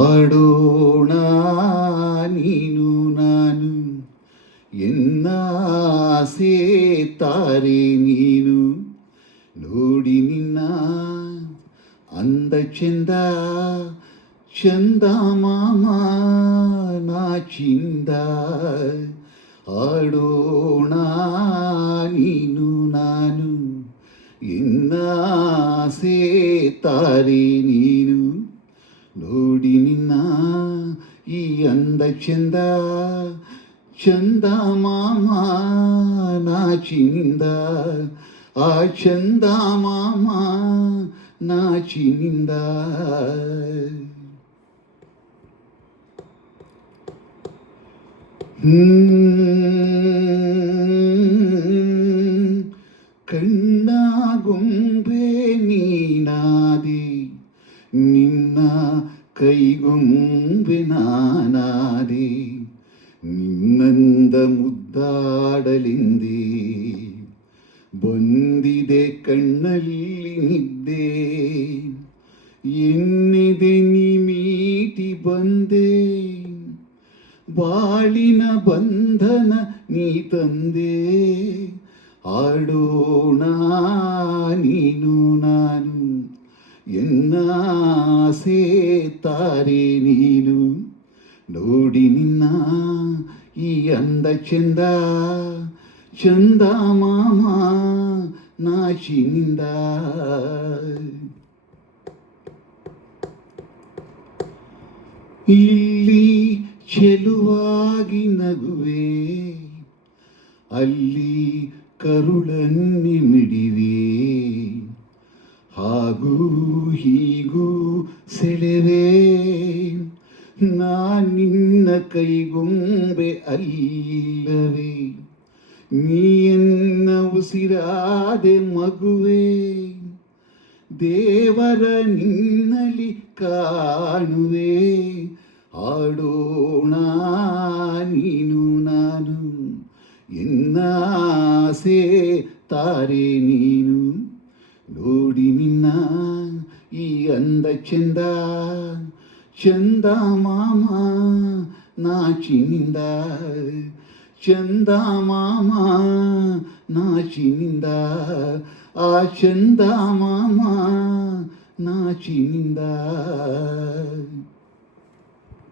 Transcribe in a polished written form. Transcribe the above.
ಆಡೋಣ ನೀನು ನಾನು ಎನ್ನಾಸೆ ತಾರೆ ನೀನು ನೋಡಿ ನಿನ್ನ ಅಂದ ಚಂದ ಚಂದ ಮಾಮ ನಾಚಿಂದ ಆಡೋಣ ನೀನು ನಾನು ಎನ್ನಾಸೆ ತಾರೆ ನೀನು ನೋಡಿ ನಿನ್ನ ಈ ಅಂದ ಚಂದ ಚಂದ ಮಾಮ ನಾಚಿನಿಂದ ಆ ಚಂದ ಮಾಮ ನಾಚಿನಿಂದ ಕಣ್ಣಾಗುಂಬೆ ನೀನಾದಿ ನಿನ್ನ ಕೈಗೊಂಬೆ ನಾನಾದೆ ನಿನ್ನಂದ ಮುದ್ದಾಡಲೆಂದೇ ಬಂದಿದೆ ಕಣ್ಣಲ್ಲಿ ನಿದ್ದೆ ಎನ್ನಿದೆ ನೀ ಮೀಟಿ ಬಂದೆ ಬಾಳಿನ ಬಂಧನ ನೀ ತಂದೆ ಆಡೋಣ ನೀನು ನಾನು ಎನ್ನಾಸೆ ತಾರೆ ನೀನು ನೋಡಿ ನಿನ್ನ ಈ ಅಂದ ಚಂದ ಚಂದ ಮಾಮ ನಾಚಿನಿಂದ ಇಲ್ಲಿ ಚೆಲುವಾಗಿ ನಗುವೆ ಅಲ್ಲಿ ಕರುಳನ್ನಿ ಮಿಡಿವೆ ಹಾಗೂ ಹೀಗೂ ಸೆಳೆವೆ ನಿನ್ನ ಕೈಗೊಂಬೆ ಅಲ್ಲವೇ ನೀಯನ್ನ ಉಸಿರಾದೆ ಮಗುವೆ ದೇವರ ನಿನ್ನಲಿ ಕಾಣುವೆ ಆಡೋಣ ನೀನು ನಾನು ಎನ್ನಾಸೆ ತಾರೆ ನೀನು ನೋಡಿ ನಿನ್ನ ಈ ಅಂದ ಚಂದ ಚಂದ ಮಾಮ ನಾಚಿನಿಂದ ಚಂದ ಮಾಮ ನಾಚಿನಿಂದ ಆ ಚಂದ ಮಾಮ ನಾಚಿನಿಂದ